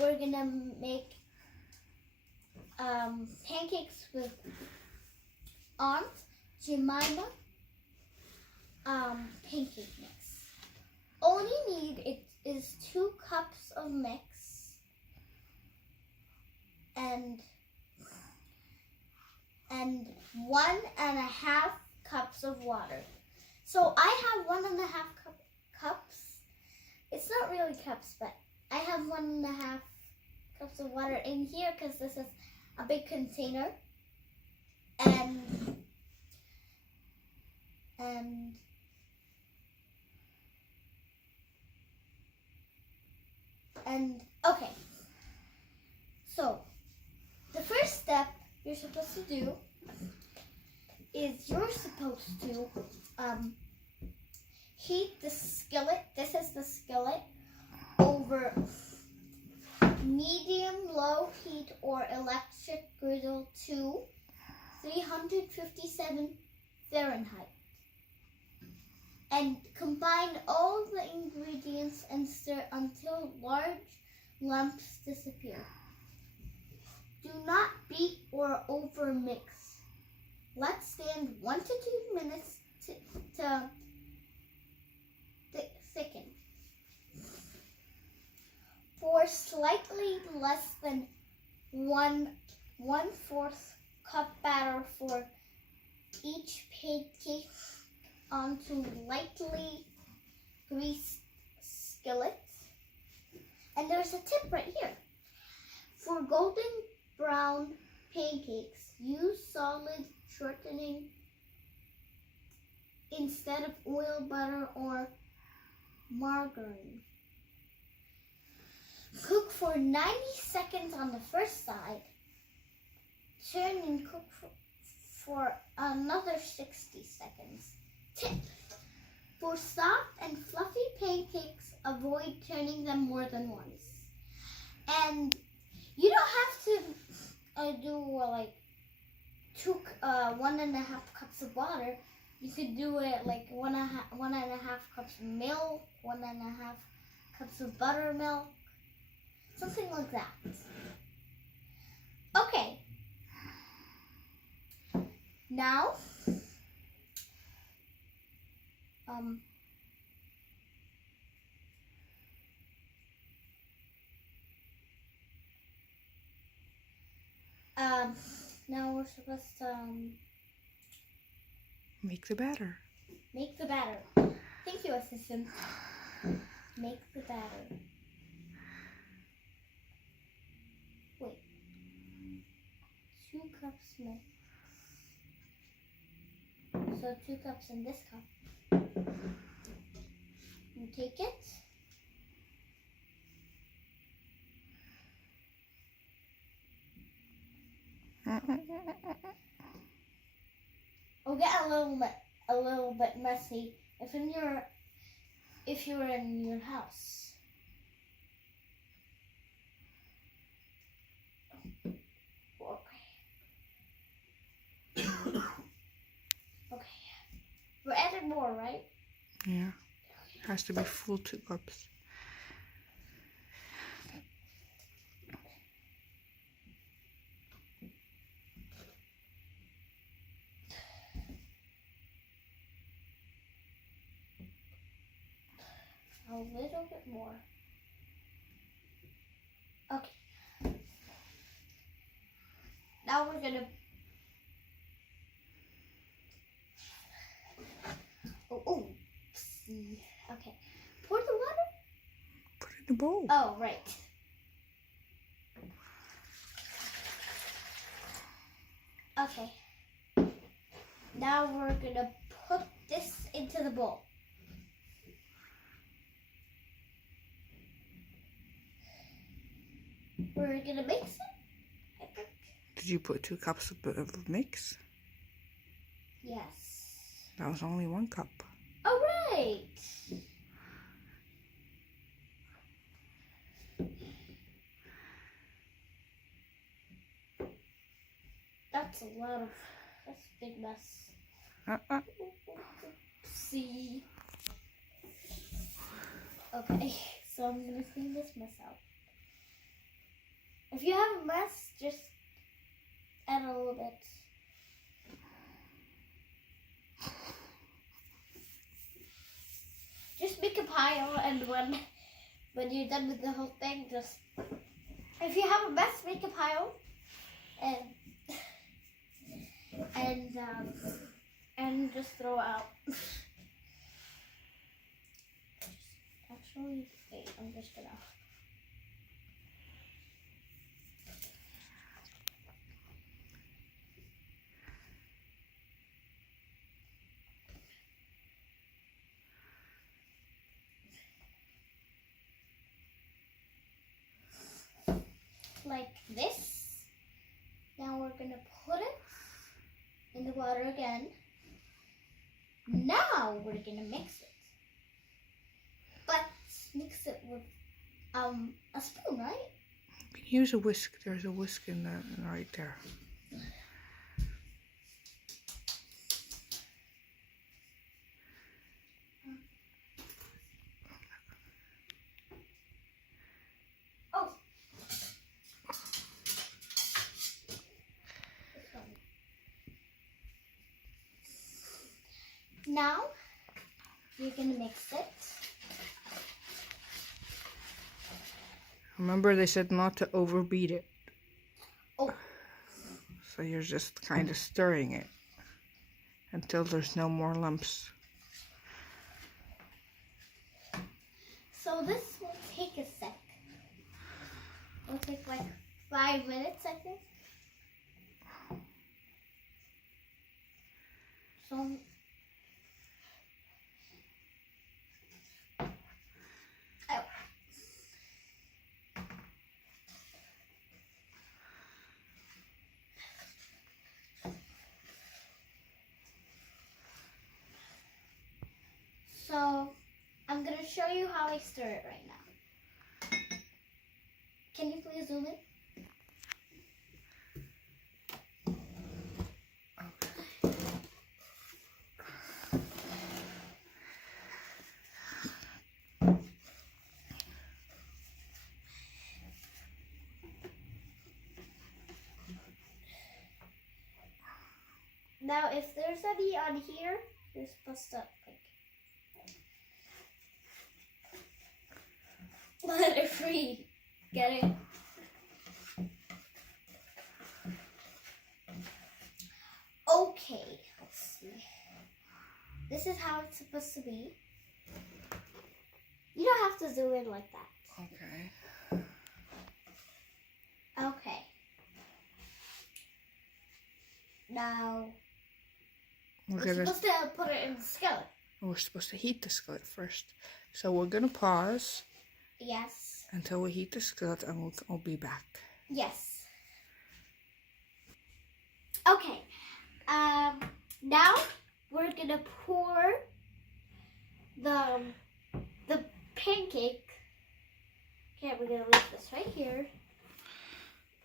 we're gonna make pancakes with Aunt Jemima pancake mix. All you need is 2 cups of mix and 1.5 cups of water. So I have 1.5 cups. It's not really cups, but I have 1.5 cups of water in here because this is a big container. And okay. So the first step you're supposed to do is heat the skillet. This is the skillet over medium-low heat or electric griddle to 357 Fahrenheit. And combine all the ingredients and stir until large lumps disappear. Do not beat or over mix. Let stand 1 to 2 minutes to thicken. Pour slightly less than 1/4 cup batter for each pancake onto lightly greased skillets. And there's a tip right here. For golden brown pancakes, use solid shortening instead of oil, butter, or margarine. Cook for 90 seconds on the first side. Turn and cook for another 60 seconds. Tip: for soft and fluffy pancakes, avoid turning them more than once. And you don't have to do like 1.5 cups of water. You could do it like 1.5 cups of milk, 1.5 cups of buttermilk, something like that. Okay. Now, now we're supposed to make the batter. Make the batter. Thank you, assistant. Make the batter. Wait. 2 cups mix. So 2 cups in this cup. You take it. It'll get a little bit messy if you're in your house. Okay. We're adding more, right? Yeah. It has to be full 2 cups. A little bit more. Okay. Now we're gonna. Oh. See. Okay. Pour the water. Put it in the bowl. Oh, right. Okay. Now we're gonna put this into the bowl. We're gonna mix it, I think. Did you put 2 cups of mix? Yes. That was only 1 cup. All right. That's a big mess. See. Okay, so I'm gonna clean this mess out. If you have a mess, just add a little bit. Just make a pile, and when you're done with the whole thing, just if you have a mess, make a pile, and just throw out. Actually, wait, I'm just gonna. Like this. Now we're gonna put it in the water again. Now we're gonna mix it. But mix it with a spoon, right? You can use a whisk. There's a whisk in the, right there. Oh. Now you're gonna mix it. Remember they said not to overbeat it. Oh. So you're just kind of stirring it until there's no more lumps. So this will take a sec. It'll take like 5 minutes, I think. So So I'm gonna show you how I stir it right now. Can you please zoom in? Now if there's any on here, you're supposed to let it free. Get it? Okay, let's see. This is how it's supposed to be. You don't have to zoom in like that. Okay. Okay. Now, we're supposed to put it in the skillet. We're supposed to heat the skillet first. So we're gonna pause. Yes. Until we heat the skillet, and we'll be back. Yes. Okay. Now we're gonna pour the pancake. Okay, we're gonna leave this right here.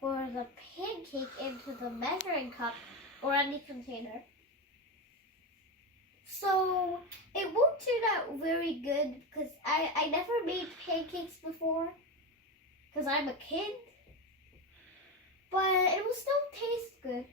Pour the pancake into the measuring cup or any container. So it won't turn out very good because I never made pancakes before because I'm a kid, but it will still taste good.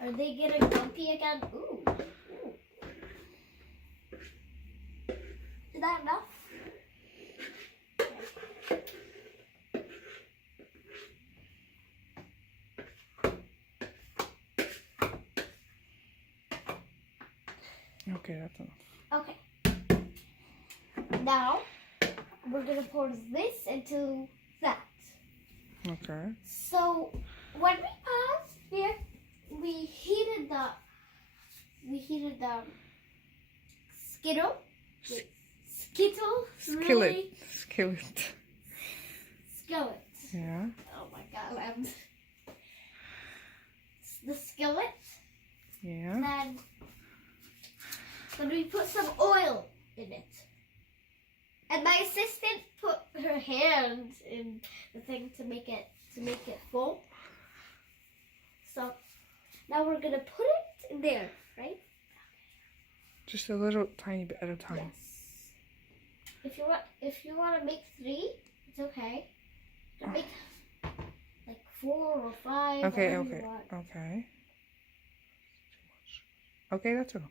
Are they getting bumpy again? Ooh. Is that enough? Okay, that's enough. Okay. Now, we're going to pour this into that. Okay. So, when we paused here, we heated the skittle. Really? Skillet. Skillet. Yeah. Oh my god, the skillet. Yeah. Then some oil in it. And my assistant put her hand in the thing to make it full. So now we're gonna put it in there, right? Just a little tiny bit at a time. Yes. If you want to make 3, it's okay. You can make like 4 or 5. Okay, whatever you okay, want. okay. Okay, that's enough.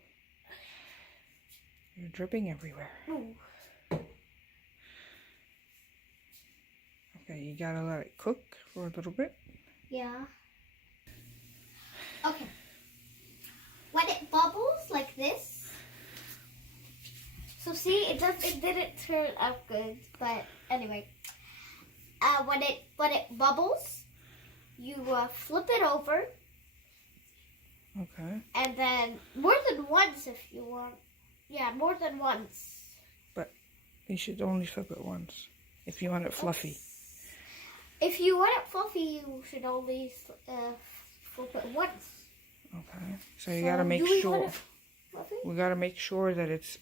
You're dripping everywhere. Ooh. Okay, you gotta let it cook for a little bit. Yeah. Okay. When it bubbles like this, so see, it didn't turn out good, but anyway, when it bubbles, you flip it over, Okay. and then more than once if you want. Yeah, more than once. But you should only flip it once if you want it fluffy. If you want it fluffy, you should only flip it once. Okay. So you gotta make sure. We gotta make sure that it's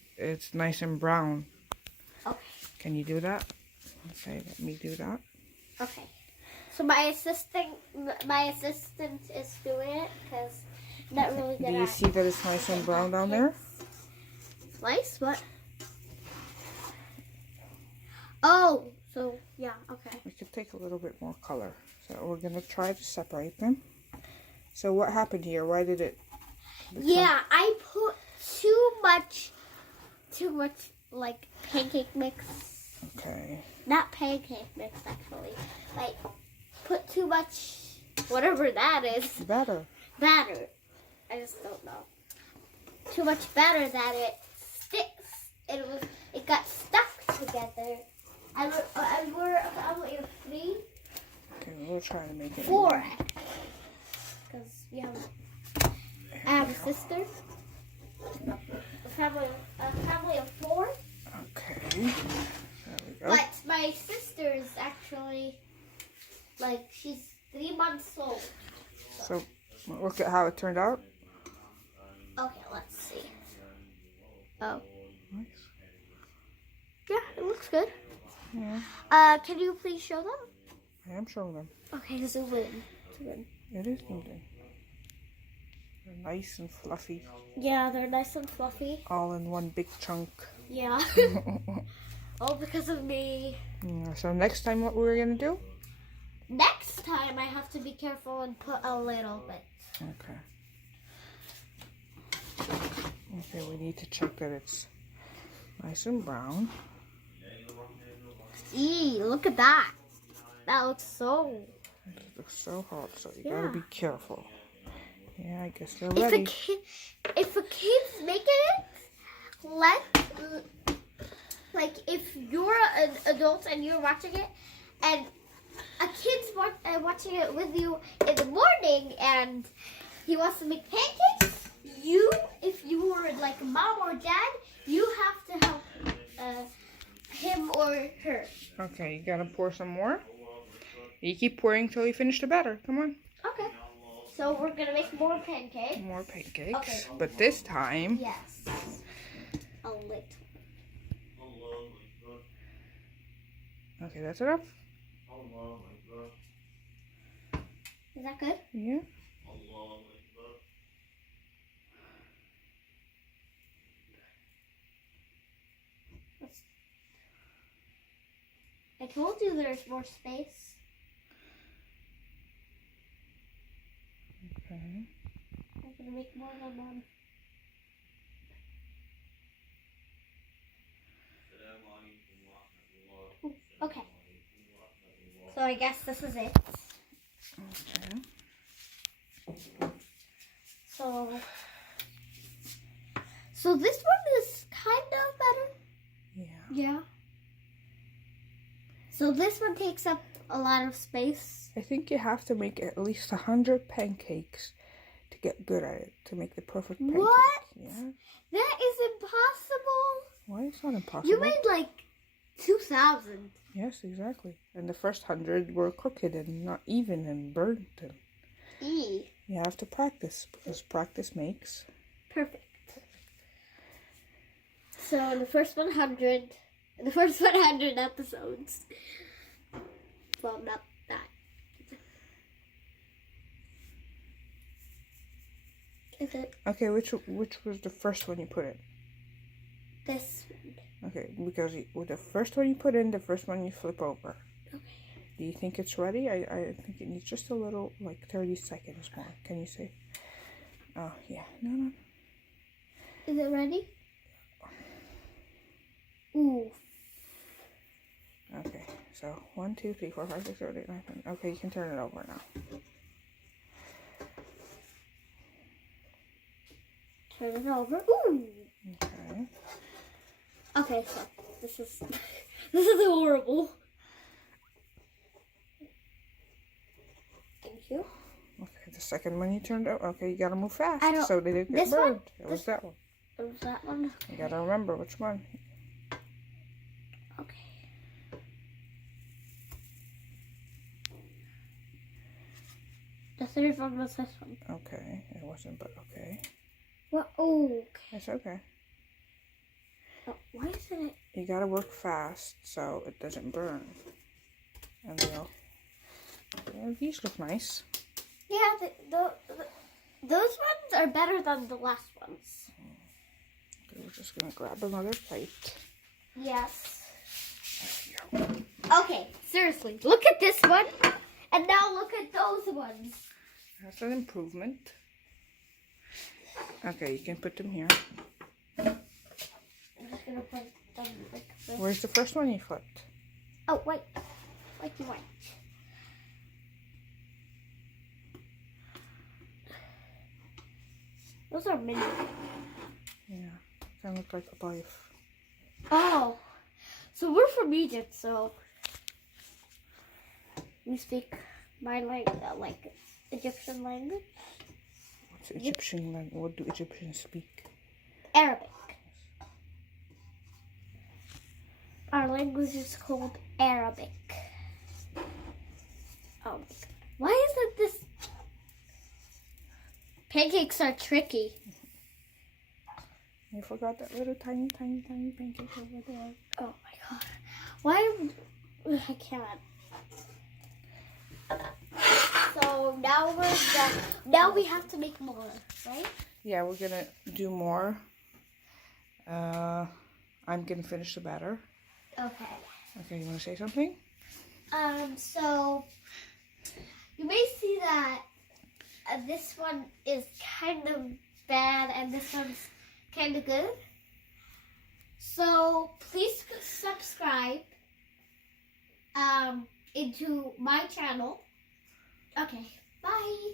nice and brown. Okay. Can you do that? Okay, let me do that. Okay. So my assistant is doing it because not really good. Do you see that it's nice and brown down there? Nice. What? Oh. So yeah. Okay. We could take a little bit more color. So we're gonna try to separate them. So what happened here? Why did it? Yeah, I put too much like pancake mix. Okay. Not pancake mix actually. Like put too much whatever that is. Batter. Batter. I just don't know. Too much batter that it sticks. It got stuck together. And we're probably 3. Okay, we'll try to make it 4. Because I have a sister. A family of 4. Okay. There we go. But my sister is actually she's 3 months old. So look at how it turned out. Okay, let's see. Oh. Nice. Yeah, it looks good. Yeah. Can you please show them? I am showing them. Okay, zoom in. It is moving. They're nice and fluffy. Yeah, they're nice and fluffy. All in one big chunk. Yeah. All because of me. Yeah, so next time what we're going to do? Next time I have to be careful and put a little bit. Okay. Okay, we need to check that it's nice and brown. Look at that. That looks so... It looks so hot, so you Yeah. gotta be careful. Yeah, I guess they're ready. If a kid's making it, if you're an adult and you're watching it, and a kid's watching it with you in the morning, and he wants to make pancakes, if you were like mom or dad, you have to help him or her. Okay, you gotta pour some more. You keep pouring until you finish the batter. Come on. Okay. So we're gonna make more pancakes. More pancakes. Okay. But this time... Yes. A little. Okay, that's enough? Is that good? Yeah. I told you there's more space. Okay. I'm gonna make more than one. Ooh, okay. So I guess this is it. Okay. So this one is kind of better. Yeah. Yeah. So this one takes up a lot of space. I think you have to make at least 100 pancakes to get good at it, to make the perfect pancakes. What? Yeah. That is impossible. Why? It's not impossible. You made like 2,000. Yes, exactly. And the first 100 were crooked and not even and burnt. And you have to practice, because practice makes Perfect. So the first 100 episodes. Well, not that. Is it Okay, which was the first one you put in? this one? Okay, because with the first one you put in, the first one you flip over. Okay. Do you think it's ready? I think it needs just a little, like 30 seconds more. Can you see? Oh, yeah. No. Is it ready? Ooh. Okay, so 1, 2, 3, 4, 5, 6, 7, 8, 9, 10. Okay, you can turn it over now. Turn it over. Ooh. Okay. Okay, so this is this is horrible. Thank you. Okay, the second one you turned out. Okay, you gotta move fast. I don't- So they didn't get this one? burned. It was that one. What was that one? You gotta remember which one. Okay. The third one was this one. Okay, it wasn't, but okay. What? Oh, okay. It's okay. Oh, why isn't it? You gotta work fast so it doesn't burn. And they'll. Yeah, these look nice. Yeah, those ones are better than the last ones. Okay, we're just gonna grab another plate. Yes. There you go. Okay, seriously, look at this one, and now look at those ones. That's an improvement. Okay, you can put them here. I'm just gonna put them like this. Where's the first one you flipped? Oh, wait. Wait. Those are mini. Yeah, kind of look like a life. Oh, so we're from Egypt, so we speak my language, like Egyptian language. What's Egyptian language? What do Egyptians speak? Arabic. Our language is called Arabic. Oh my god. Why isn't this? Pancakes are tricky. You forgot that little tiny pancake over there. Oh my god. Why? I can't. So now we're done. Now we have to make more, right? Yeah, we're gonna do more. I'm gonna finish the batter. Okay. Okay, you wanna say something? So you may see that this one is kind of bad and this one's kind of good. So please subscribe into my channel. Okay, bye.